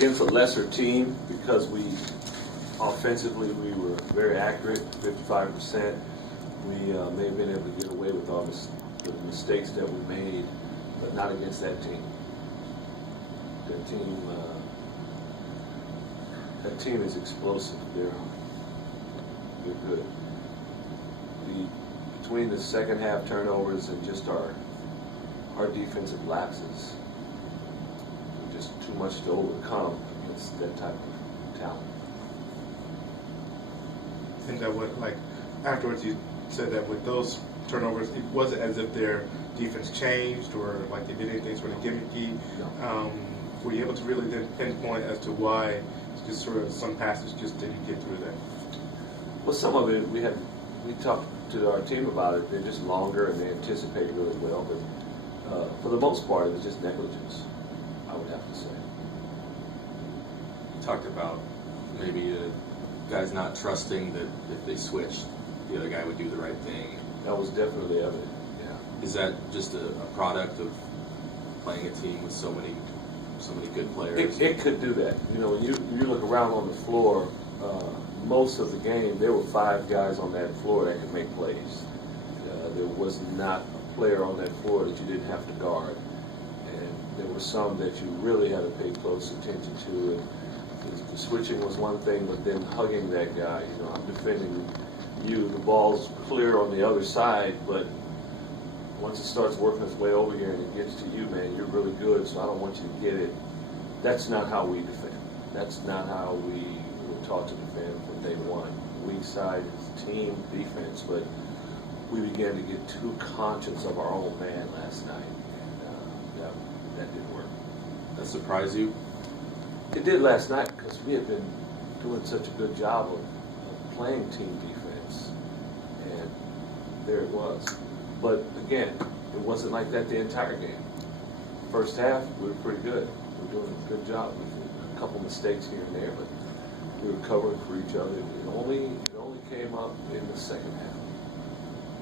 against a lesser team because offensively we were very accurate, 55%. We may have been able to get away with all the mistakes that we made, but not against that team. That team is explosive. They're good. Between the second half turnovers and just our defensive lapses, just too much to overcome against that type of talent. I think that would, like, afterwards you said that with those turnovers, it wasn't as if their defense changed or like they did anything sort of gimmicky. No. Were you able to really then pinpoint as to why just sort of some passes just didn't get through that? Well, some of it we talked to our team about it. They're just longer and they anticipate really well, but for the most part, it was just negligence, I would have to say. You talked about maybe guys not trusting that if they switched, the other guy would do the right thing. That was definitely evident. Yeah. Is that just a product of playing a team with so many good players? It could do that. You know, when you look around on the floor, most of the game there were 5 guys on that floor that could make plays. There was not a player on that floor that you didn't have to guard, and there were some that you really had to pay close attention to. And the switching was one thing, but then hugging that guy. You know, I'm defending you. The ball's clear on the other side, but once it starts working its way over here and it gets to you, man, you're really good, so I don't want you to get it. That's not how we defend. That's not how we were taught to defend from day one. Weak side is team defense, but we began to get too conscious of our own man last night, and that didn't work. That surprised you? It did last night because we had been doing such a good job of playing team defense, and there it was. But again, it wasn't like that the entire game. First half, we were pretty good. We were doing a good job. We made a couple mistakes here and there, but we were covering for each other. It only came up in the second half.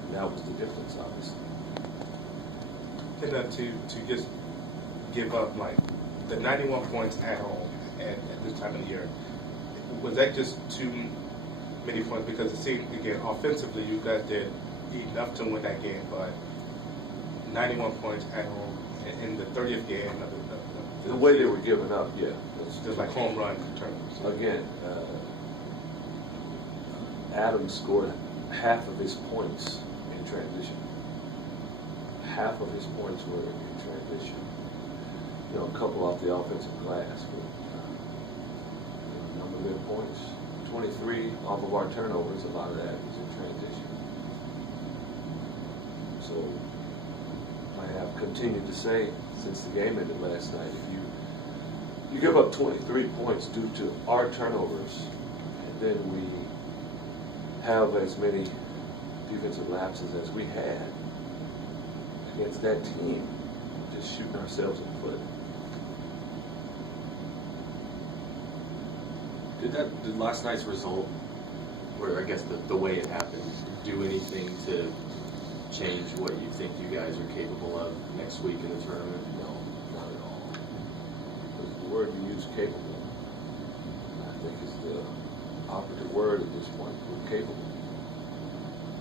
And that was the difference, obviously. And to just give up like the 91 points at home at this time of the year, was that just too many points? Because it seemed, again, offensively, you guys did enough to win that game, but 91 points at home in the 30th game of the way they were giving up, yeah. Just like home run turnovers. Again, Adams scored half of his points in transition. Half of his points were in transition. You know, a couple off the offensive glass, but a number of their points. 23 off of our turnovers, a lot of that was in transition. So I have continued to say since the game ended last night, if you give up 23 points due to our turnovers, and then we have as many defensive lapses as we had against that team, just shooting ourselves in the foot. Did last night's result, or I guess the way it happened, do anything to change what you think you guys are capable of next week in the tournament? No, not at all. The word you use, capable, I think is the operative word at this point. We're capable.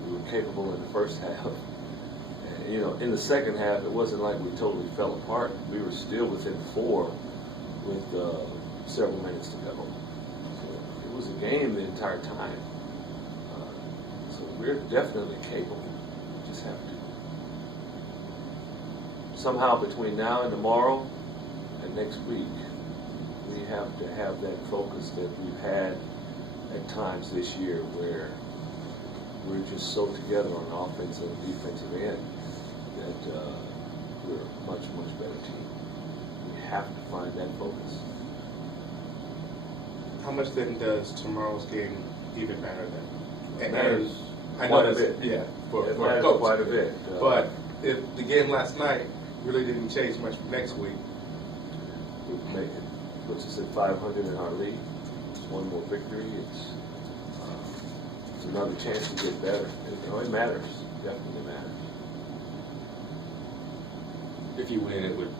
We were capable in the first half. And, you know, in the second half, it wasn't like we totally fell apart. We were still within 4 with several minutes to go. So it was a game the entire time. So we're definitely capable. We just have to somehow between now and tomorrow and next week, we have to have that focus that we've had at times this year where we're just so together on the offensive and defensive end that we're a much, much better team. We have to find that focus. How much then does tomorrow's game even matter then? It matters quite a bit. Yeah, for It a matters coach. quite a bit. But if the game last night really didn't change much for next week, it puts us at 500 in our league. It's one more victory. It's another chance to get better. It matters. Definitely matters. if you win, it would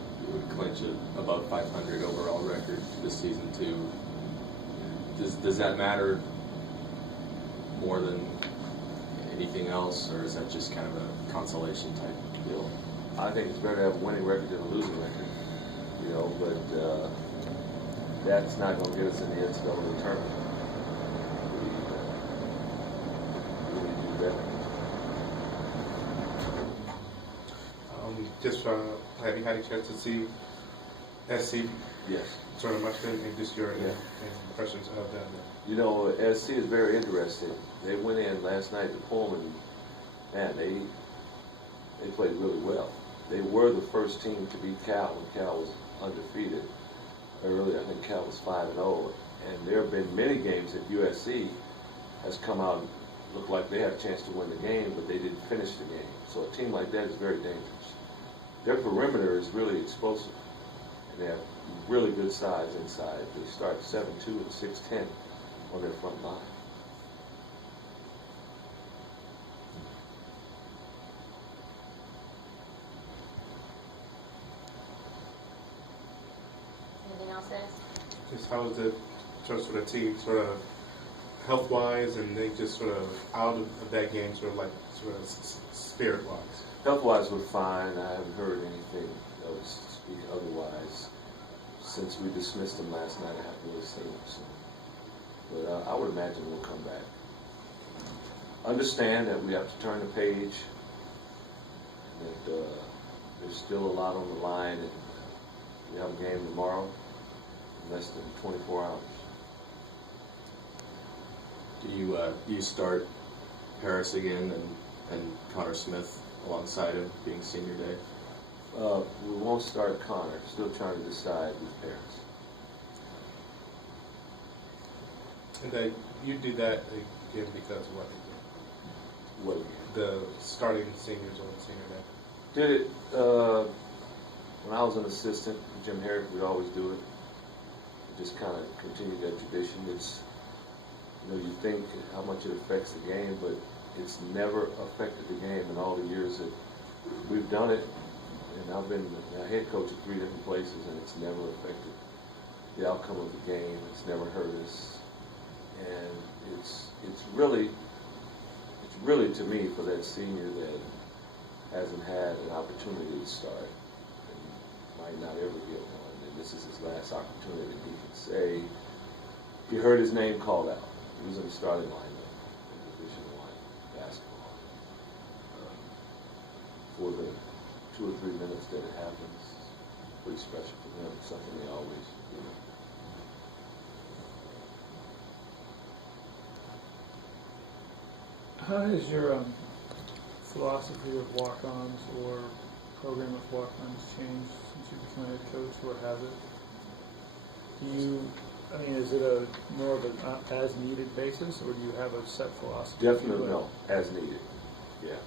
clinch an above 500 overall record this season too. Does that matter more than anything else, or is that just kind of a consolation type deal? I think it's better to have a winning record than a losing record, you know, but that's not going to get us in the NCAA tournament. We need to do better. Have you had a chance to see SC? Yes. Sort of much in this year and Yeah. impressions of them? You know, SC is very interesting. They went in last night to Pullman, and they played really well. They were the first team to beat Cal when Cal was undefeated. Earlier, I think Cal was 5-0, and there have been many games that USC has come out and looked like they had a chance to win the game, but they didn't finish the game. So a team like that is very dangerous. Their perimeter is really explosive, and they have really good size inside. They start 7'2" and 6'10" on their front line. Anything else, Dennis? Just how is the sort of team sort of health-wise, and they just sort of out of that game sort of spirit-wise? Health-wise, we're fine. I haven't heard anything that would speak otherwise. Since we dismissed them last night, I haven't really seen them. So. But I would imagine we'll come back. Understand that we have to turn the page, and that there's still a lot on the line, and we have a game tomorrow in less than 24 hours. Do you start Harris again and Connor Smith alongside him being senior day? We won't start Connor. Still trying to decide with Harris. And that you do that again because of what? What? The starting seniors on senior day. Did it when I was an assistant. Jim Herrick would always do it. Just kind of continue that tradition. It's, you know, you think how much it affects the game, but it's never affected the game in all the years that we've done it. And I've been a head coach at 3 different places, and it's never affected the outcome of the game. It's never hurt us, and it's really to me, for that senior that hasn't had an opportunity to start and might not ever get one, and this is his last opportunity. He can say he heard his name called out. He was in the starting lineup in Division I basketball. For the 2 or 3 minutes that it happens, pretty special for them. Something they always do. How has your philosophy of walk-ons or program of walk-ons changed since you became head coach, or has it? Is it a more of an as-needed basis, or do you have a set philosophy? Definitely no, as needed. Yeah,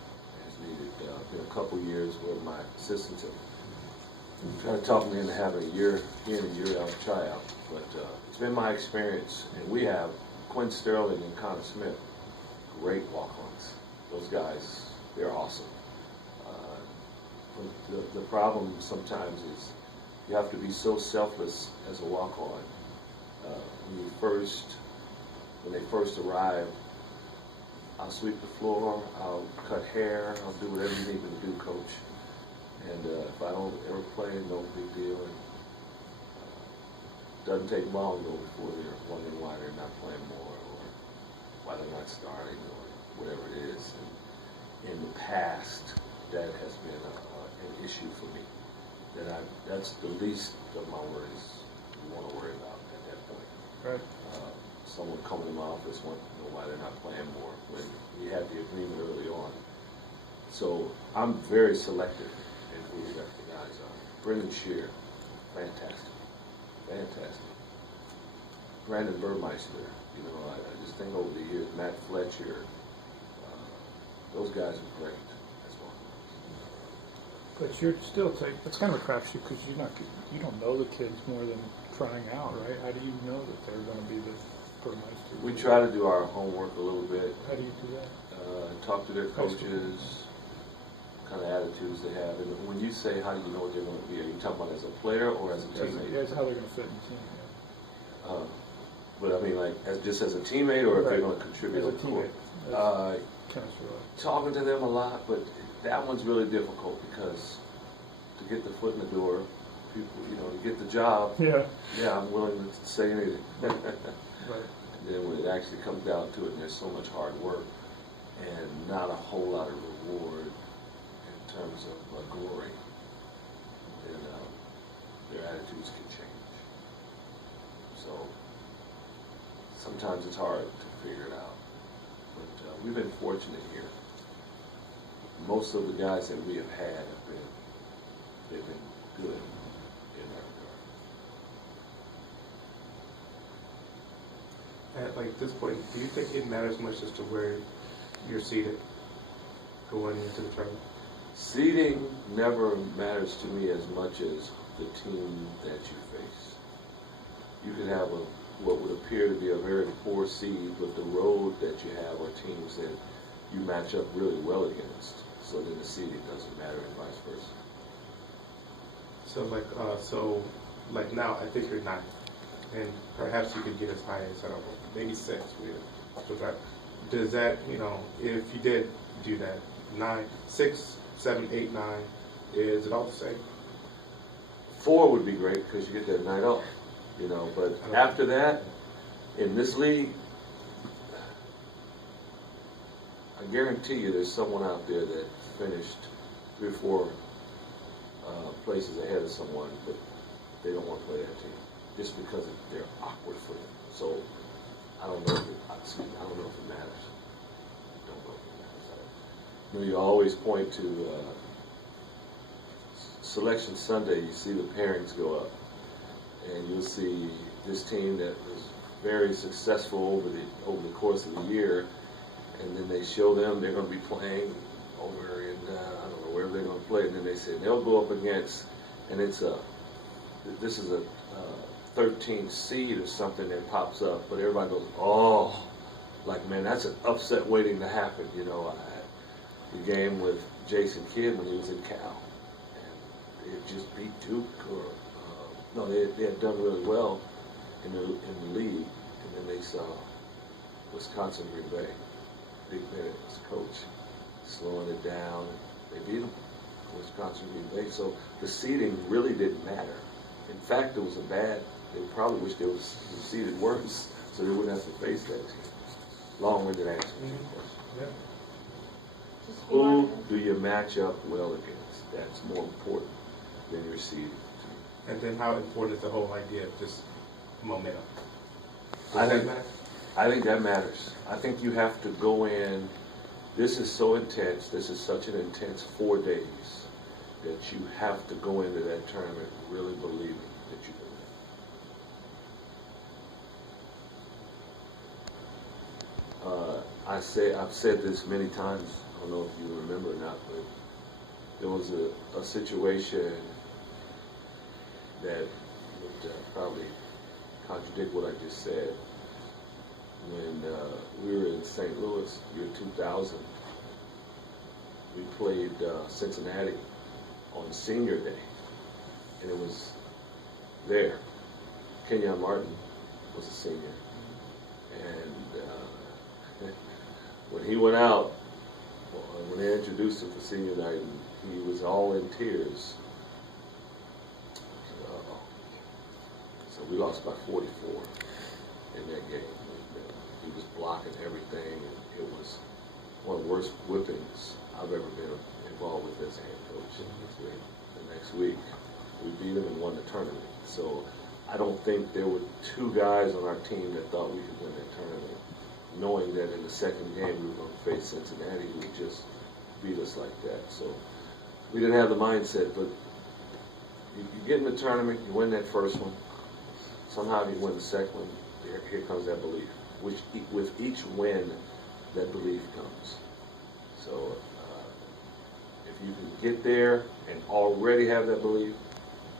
as needed. Been a couple years where my assistants have tried to talk me into having a year in and year out tryout, but it's been my experience, and we have Quinn Sterling and Connor Smith. Great walk-ons. Those guys, they're awesome. But the problem sometimes is you have to be so selfless as a walk-on. When they first arrive, I'll sweep the floor, I'll cut hair, I'll do whatever you need me to do, coach. And if I don't ever play, no big deal. And doesn't take long though before they're wondering why they're not playing more, or why they're not starting, or whatever it is. And in the past, that has been an issue for me. That's the least of my worries you want to worry about at that point. Right. Someone coming to my office wanting to know why they're not playing more when we had the agreement early on. So I'm very selective in who the guys are. Brendan Shear, fantastic. Brandon Burmeister, you know, I just think over the years, Matt Fletcher, those guys are great as well. But you're still it's kind of a crapshoot because you don't know the kids more than trying out, right? How do you know that they're going to be the Burmeister? We try to do our homework a little bit. How do you do that? Talk to their coaches, what kind of attitudes they have. And when you say, how do you know what they're going to be? Are you talking about as a player or as a teammate? That's how they're going to fit in the team. Yeah. But I mean, like, just as a teammate, or if they're going to contribute As a on the court? teammate. Transfer. Talking to them a lot, but that one's really difficult because to get the foot in the door, people, to get the job. Yeah. Yeah, I'm willing to say anything. Right. And then when it actually comes down to it, and there's so much hard work and not a whole lot of reward in terms of glory, then their attitudes can change. So sometimes it's hard to figure it out. But we've been fortunate here. Most of the guys that we have had they've been good in that regard. At like this point, do you think it matters much as to where you're seated going into the tournament? Seeding never matters to me as much as the team that you face. You could have what would appear to be a very poor seed, but the road that you have are teams that you match up really well against. So then the seeding doesn't matter and vice versa. So like now, I think you're 9, and perhaps you could get as high as, I don't know, maybe 6. Does that, if you did do that, 9, 6, 7, 8, 9, is it all the same? 4 would be great because you get that night off, but after that, in this league, I guarantee you there's someone out there that finished 3 or 4 places ahead of someone, but they don't want to play that team just because they're awkward for them. So I don't know if it matters. I don't know if it matters. You always point to Selection Sunday. You see the pairings go up, and you'll see this team that was very successful over the course of the year, and then they show them they're going to be playing over in I don't know wherever they're going to play, and then they say they'll go up against, and this is a 13th seed or something that pops up, but everybody goes, oh, like, man, that's an upset waiting to happen. The game with Jason Kidd when he was in Cal, and they had just beat Duke, or no, they had done really well in the league, and then they saw Wisconsin Green Bay. Big Bennett was coach, slowing it down. They beat them, Wisconsin Green Bay. So the seeding really didn't matter. In fact, it was they probably wish they were seeded worse, so they wouldn't have to face that team. Long-winded answer to your question. Yeah. Who do you match up well against? That's more important than your seeding. And then how important is the whole idea of just momentum? I think that matters. I think you have to go in. This is so intense. This is such an intense 4 days that you have to go into that tournament really believing that you can win. I've said this many times. I don't know if you remember or not, but there was a situation that would probably contradict what I just said. When we were in St. Louis, year 2000, we played Cincinnati on Senior Day, and it was there. Kenyon Martin was a senior, and when he went out, when they introduced him for senior night, and he was all in tears. So we lost by 44 in that game. He was blocking everything, and it was one of the worst whippings I've ever been involved with as a head coach. The next week, we beat him and won the tournament. So I don't think there were 2 guys on our team that thought we could win that tournament, knowing that in the second game we were going to face Cincinnati, who would just beat us like that. So we didn't have the mindset, but you get in the tournament, you win that first one, somehow you win the second one, here comes that belief. With each win, that belief comes. So if you can get there and already have that belief,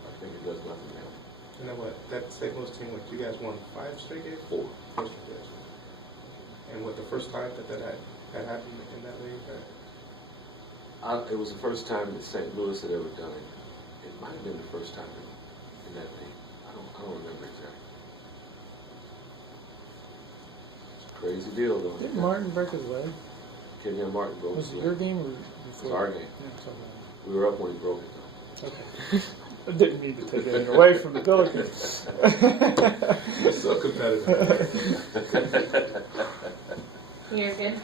I think it does nothing else. You know what? That St. Louis team, you guys won 5 straight games? 4. 4 straight games. And what, the first time that happened in that league? It was the first time that St. Louis had ever done it. It might have been the first time in that league. I don't remember exactly. It's a crazy deal, though. Didn't Martin break his leg? Kenyon Martin broke Was his it leg. your game or It before? was our game. Yeah, something We were up when he broke it, though. like that. Okay. I didn't mean to take anything away from the Billikens. It's so competitive. You're good.